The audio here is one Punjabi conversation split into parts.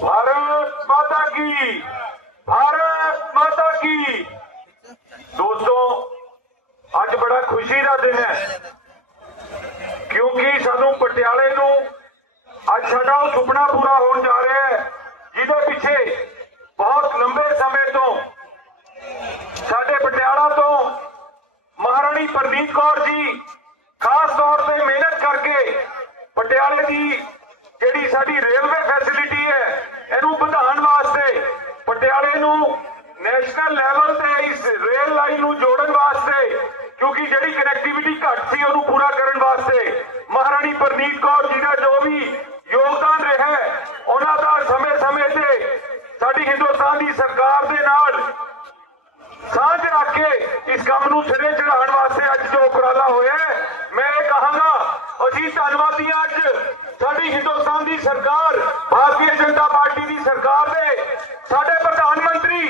भारत माता की भारत माता की ਦੋਸਤੋ ਅੱਜ ਬੜਾ ਖੁਸ਼ੀ ਦਾ ਦਿਨ ਹੈ ਕਿਉਂਕਿ ਸਾਨੂੰ ਪਟਿਆਲੇ ਨੂੰ ਅੱਜ ਸਾਡਾ ਉਹ ਸੁਪਨਾ ਪੂਰਾ ਹੋਣ ਜਾ ਰਿਹਾ ਹੈ ਜਿਹਦੇ ਪਿੱਛੇ ਬਹੁਤ ਲੰਬੇ ਸਮੇਂ ਤੋਂ ਸਾਡੇ ਪਟਿਆਲਾ ਤੋਂ ਮਹਾਰਾਣੀ ਪ੍ਰਦੀਪ ਕੌਰ ਜੀ ਖਾਸ ਤੌਰ ਤੇ ਮਿਹਨਤ ਕਰਕੇ ਪਟਿਆਲੇ ਦੀ ਜਿਹੜੀ ਸਾਡੀ ਰੇਲਵੇ ਫੈਸਿਲਿਟੀ ਹੈ, ਇਹਨੂੰ ਵਧਾਉਣ ਵਾਸਤੇ ਪਟਿਆਲੇ ਨੂੰ ਨੈਸ਼ਨਲ ਲੈਵਲ ਤੇ ਇਸ ਰੇਲ ਲਾਈਨ ਨੂੰ ਜੋੜਨ ਵਾਸਤੇ, ਕਿਉਂਕਿ ਜਿਹੜੀ ਕਨੈਕਟੀਵਿਟੀ ਘੱਟ ਸੀ, ਉਹਨੂੰ ਪੂਰਾ ਕਰਨ ਵਾਸਤੇ ਮਹਾਰਾਣੀ ਪ੍ਰਨੀਤ ਕੌਰ ਜੀ ਦਾ ਜੋ ਵੀ ਯੋਗਦਾਨ ਰਿਹਾ ਹੈ, ਉਹਨਾਂ ਦਾ ਸਮੇਂ-ਸਮੇਂ ਤੇ ਸਾਡੀ ਹਿੰਦੁਸਤਾਨ ਦੀ ਸਰਕਾਰ ਦੇ ਨਾਲ ਸਾਂਝ ਰੱਖ ਕੇ ਇਸ ਕੰਮ ਨੂੰ ਸਿਰੇ ਚੜਾਉਣ ਵਾਸਤੇ ਅੱਜ ਜੋ ਉਪਰਾਲਾ ਹੋਇਆ ਹੈ, ਮੈਂ ਇਹ ਕਹਾਂਗਾ ਅਸੀਂ ਧੰਨਵਾਦੀ ਹਾਂ ਅੱਜ ਸਾਡੀ ਦੀ ਸਰਕਾਰ, ਭਾਰਤੀ ਜਨਤਾ ਪਾਰਟੀ ਦੀ ਸਰਕਾਰ ਦੇ ਸਾਡੇ ਪ੍ਰਧਾਨ ਮੰਤਰੀ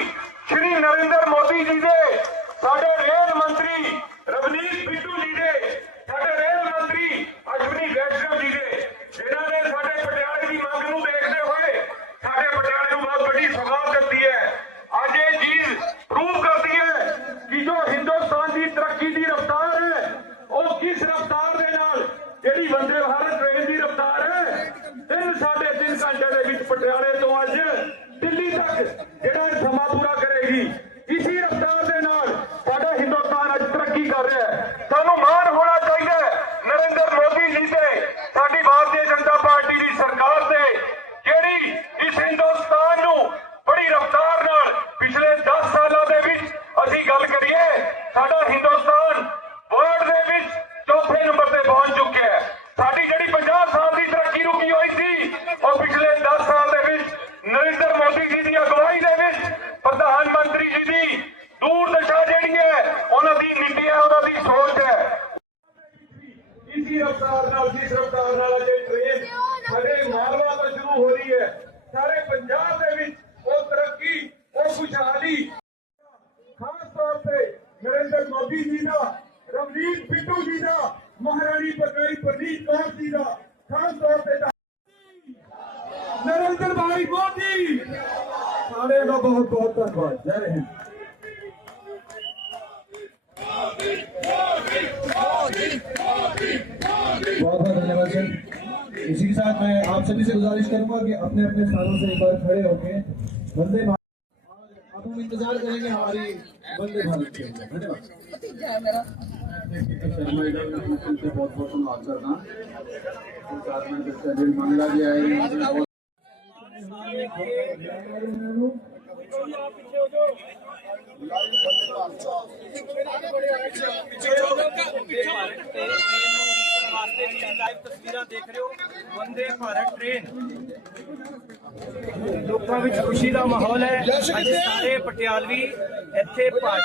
ਸ਼੍ਰੀ ਨਰਿੰਦਰ ਮੋਦੀ ਜੀ ਦੇ, ਸਾਡੇ ਰੇਲ ਮੰਤਰੀ ਰਵਨੀਤ ਬਿੱਟੂ ਜੀ ਦੇ, ਸਾਡੇ ਰੇਲ ਮੰਤਰੀ ਅਸ਼ਵਨੀ ਵੈਸ਼ਨਵ ਜੀ ਦੇ, ਜਿਨ੍ਹਾਂ ਨੇ ਸਾਡੇ ਪਟਿਆਲੇ ਦੀ ਮੰਗ ਨੂੰ ਦੇਖਦੇ ਹੋਏ ਸਾਡੇ ਪਟਿਆਲੇ ਨੂੰ ਬਹੁਤ ਵੱਡੀ ਸੌਗਾਤ ਦਿੱਤੀ ਹੈ। सारे का बहुत बहुत धन्यवाद। जय हिंद। बहुत बहुत धन्यवाद, सर। इसी के साथ मैं आप सभी से गुजारिश करूँगा कि अपने अपने स्थानों से एक बार खड़े होके वंदे भारत अब हम इंतज़ार करेंगे हमारी वंदे भारत के धन्यवाद बहुत बहुत धन्यवाद। करना सरकार में मांगा ਤਸਵੀਰਾਂ ਦੇਖ ਰਹੇ ਹੋ ਵੰਦੇ ਭਾਰਤ ਟ੍ਰੇਨ ਲੋਕਾਂ ਵਿੱਚ ਖੁਸ਼ੀ ਦਾ ਮਾਹੌਲ ਹੈ। ਅੱਜ ਸਾਰੇ ਪਟਿਆਲਵੀ ਇੱਥੇ ਭਾਜਪਾ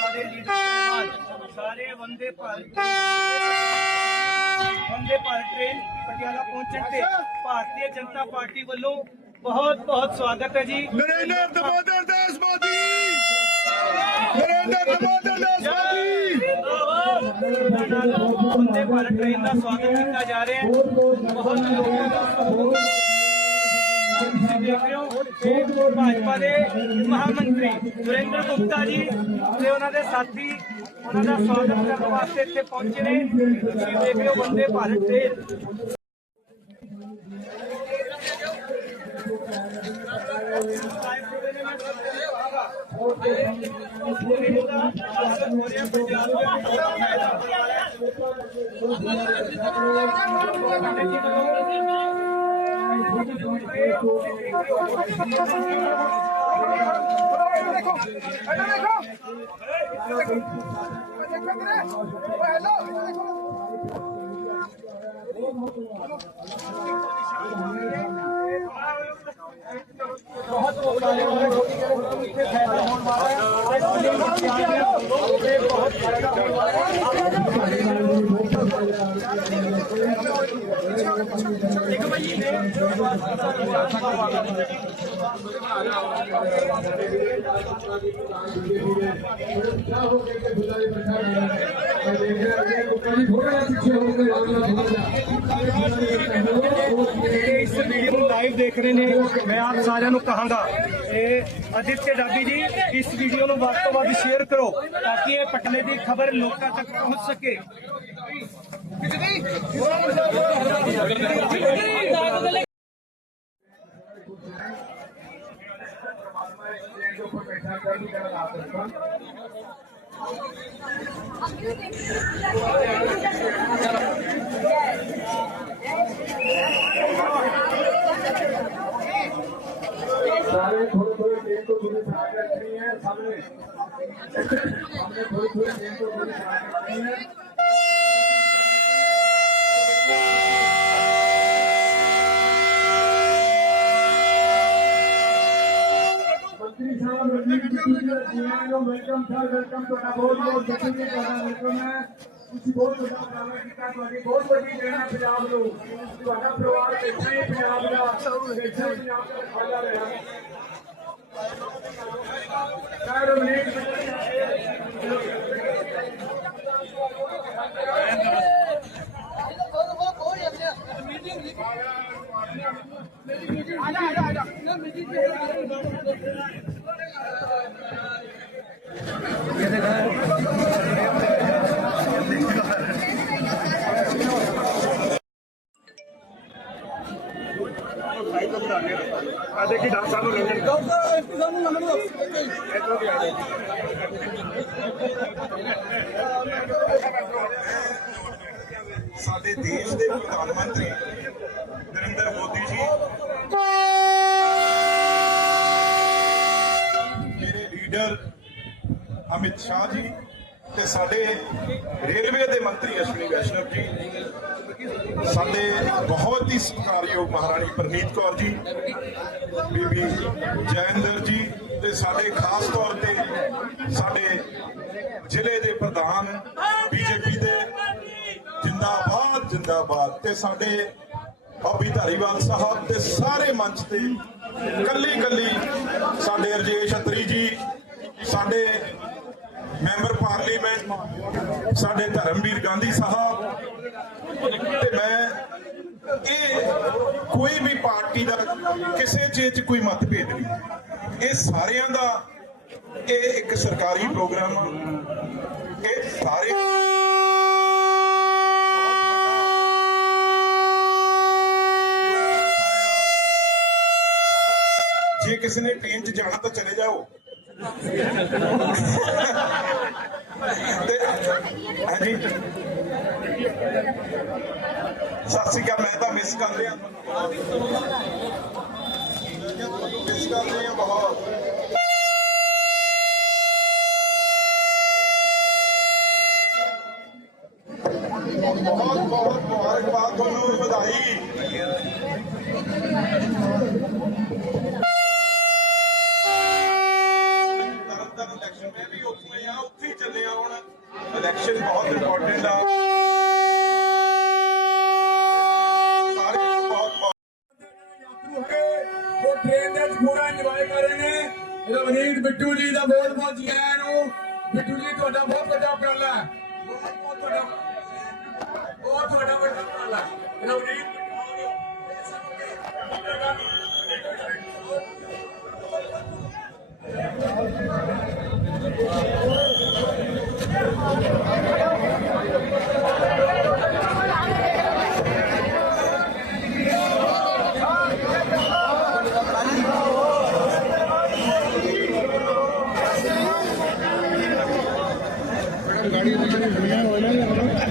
ਸਾਰੇ ਲੀਡਰ ਸਾਰੇ ਵੰਦੇ ਭਾਰਤ ਵੰਦੇ ਭਾਰਤ ਟ੍ਰੇਨ ਪਟਿਆਲਾ ਪਹੁੰਚਣ ਤੇ ਭਾਰਤੀ ਜਨਤਾ ਪਾਰਟੀ ਵੱਲੋਂ ਬਹੁਤ ਬਹੁਤ ਸਵਾਗਤ ਹੈ ਜੀ। ਨਰਿੰਦਰ ਦਮੋਦਰ ਦਾਸ ਮੋਦੀ ਨਰਿੰਦਰ ਦਮੋਦਰ ਦਾਸ ਮੋਦੀ ਵੰਦੇ ਭਾਰਤ ਟ੍ਰੇਨ ਦਾ ਸਵਾਗਤ ਕੀਤਾ ਜਾ ਰਿਹਾ ਹੈ। ਬਹੁਤ ਲੋਕਾਂ ਦਾ ਸਹਿਯੋਗ ਤੁਸੀਂ ਦੇਖ ਰਹੇ ਹੋ ਭਾਜਪਾ ਦੇ ਮਹਾਮੰਤਰੀ ਸੁਰਿੰਦਰ ਗੁਪਤਾ ਜੀ ਤੇ ਉਹਨਾਂ ਦੇ ਸਾਥੀ ਉਹਨਾਂ ਦਾ ਸਵਾਗਤ ਕਰਨ ਵਾਸਤੇ ਇੱਥੇ ਪਹੁੰਚੇ ਨੇ। ਤੁਸੀਂ ਦੇਖ ਰਹੇ ਹੋ ਵੰਦੇ ਭਾਰਤ ਟ੍ਰੇਨ ਦੇਖੋ ਇਸ ਵੀਡੀਓ ਨੂੰ ਲਾਈਵ ਦੇਖ ਰਹੇ ਨੇ, ਮੈਂ ਆਪ ਸਾਰਿਆਂ ਨੂੰ ਕਹਾਂਗਾ ਇਹ ਅਦਿੱਤਿਆ ਡਾਬੀ ਜੀ, ਇਸ ਵੀਡੀਓ ਨੂੰ ਵੱਧ ਤੋਂ ਵੱਧ ਸ਼ੇਅਰ ਕਰੋ, ਤਾਂ ਕਿ ਇਹ ਪਟਨੇ ਦੀ ਖਬਰ ਲੋਕਾਂ ਤੱਕ ਪਹੁੰਚ ਸਕੇ। सारे थोड़े थोड़े ट्रेन को दूरी से आगे रखनी है सामने सामने थोड़ी थोड़ी ट्रेन को दूरी से आगे रखनी है ਗੁਰਜੀਤ ਜੀ ਜੀਆਂ ਨੂੰ ਵੈਲਕਮ ਸਰ ਵੈਲਕਮ ਤੁਹਾਡਾ ਬਹੁਤ ਬਹੁਤ ਧੰਨਵਾਦ ਤੁਹਾਡਾ ਵੈਲਕਮ ਹੈ ਤੁਸੀਂ ਬਹੁਤ ਵੱਡਾ ਪ੍ਰਾਣਾ ਕੀਤਾ ਤੁਹਾਡੀ ਬਹੁਤ ਵੱਡੀ ਦੇਣਾ ਪੰਜਾਬ ਨੂੰ ਤੁਹਾਡਾ ਪਰਿਵਾਰ ਬੈਠਾ ਹੈ ਪੰਜਾਬ ਦਾ ਬੈਠਾ ਪੰਜਾਬ ਦਾ ਖਾਲਾ ਰਿਹਾ ਸਰ ਅਮਰੀਕ ਮੀਟਿੰਗ ਆ ਜਾ ਆ ਜਾ ਮੀਟਿੰਗ ਸਾਡੇ ਦੇਸ਼ ਦੇ ਪ੍ਰਧਾਨ ਮੰਤਰੀ ਨਰਿੰਦਰ ਮੋਦੀ ਜੀ। ਮੇਰੇ ਲੀਡਰ ਅਮਿਤ ਸ਼ਾਹ ਜੀ ਤੇ ਸਾਡੇ ਰੇਲਵੇ ਦੇ ਮੰਤਰੀ ਅਸ਼ਵਨੀ ਵੈਸ਼ਨਵ ਜੀ। ਸਾਡੇ ਬਹੁਤ ਹੀ ਸਤਿਕਾਰਯੋਗ ਮਹਾਰਾਣੀ ਪ੍ਰਨੀਤ ਕੌਰ ਜੀ, ਬੀਬੀ ਜੈਨਦਰ ਜੀ ਤੇ ਸਾਡੇ ਖਾਸ ਤੌਰ ਤੇ ਸਾਡੇ ਜ਼ਿਲ੍ਹੇ ਦੇ ਪ੍ਰਧਾਨ, ਬੀਜੇਪੀ ਦੇ ਜਿੰਦਾਬਾਦ ਜਿੰਦਾਬਾਦ ਤੇ ਸਾਡੇ ਬਾਬੀ ਧਾਰੀਵਾਲ ਸਾਹਿਬ ਤੇ ਸਾਰੇ ਮੰਚ ਤੇ ਕੱਲੀ ਕੱਲੀ ਸਾਡੇ ਰਜੇਸ਼ ਅਤਰੀ ਜੀ, ਸਾਡੇ ਮੈਂਬਰ ਪਾਰਲੀਮੈਂਟ, ਸਾਡੇ ਧਰਮਵੀਰ ਗਾਂਧੀ ਸਾਹਿਬ ਤੇ ਮੈਂ ਇਹ ਕੋਈ ਵੀ ਪਾਰਟੀ ਦਾ ਕਿਸੇ ਚੀਜ਼ 'ਚ ਕੋਈ ਮਤਭੇਦ ਨਹੀਂ। ਇਹ ਸਾਰਿਆਂ ਦਾ ਇਹ ਇੱਕ ਸਰਕਾਰੀ ਪ੍ਰੋਗਰਾਮ ਇਹ ਸਾਰੇ ਜੇ ਕਿਸੇ ਨੇ ਟ੍ਰੇਨ 'ਚ ਜਾਣਾ ਤਾਂ ਚਲੇ ਜਾਓ। ਹਾਂਜੀ। ਸਤਿ ਸ਼੍ਰੀ ਅਕਾਲ ਮੈਂ ਤਾਂ ਮਿਸ ਕਰ ਲਿਆ ਮਿਸ ਕਰ ਲਿਆ ਬਹੁਤ। ਬਹੁਤ ਬਹੁਤ ਮੁਬਾਰਕਬਾਦ ਤੁਹਾਨੂੰ ਵਧਾਈ। ਤਰਨਤਾਰਨ ਇਲੈਕਸ਼ਨ ਮੈਂ ਵੀ ਉੱਥੇ ਆ, ਉੱਥੇ ਹੀ ਚੱਲੇ ਆ ਹੁਣ। ਇਲੈਕਸ਼ਨ ਬਹੁਤ ਇੰਪੋਰਟੈਂਟ ਆ। ਸਾਰੇ ਬਹੁਤ ਬਹੁਤ ਉਹ ਟ੍ਰੇਨ ਦੇ ਵਿੱਚ ਪੂਰਾ ਇੰਜੋਏ ਕਰ ਰਹੇ ਨੇ ਰਵਨੀਤ ਬਿੱਟੂ ਜੀ ਦਾ ਬਹੁਤ ਬਹੁਤ ਜੀ ਆਇਆਂ ਨੂੰ ਬਿੱਟੂ ਜੀ, ਤੁਹਾਡਾ ਬਹੁਤ ਵੱਡਾ ਉਪਰਾਲਾ ਹੈ। ਬਹੁਤ ਬਹੁਤ ਤੁਹਾਡਾ फटाफट करना लग नवनीत गाड़ी गाड़ी बढ़िया हो जाए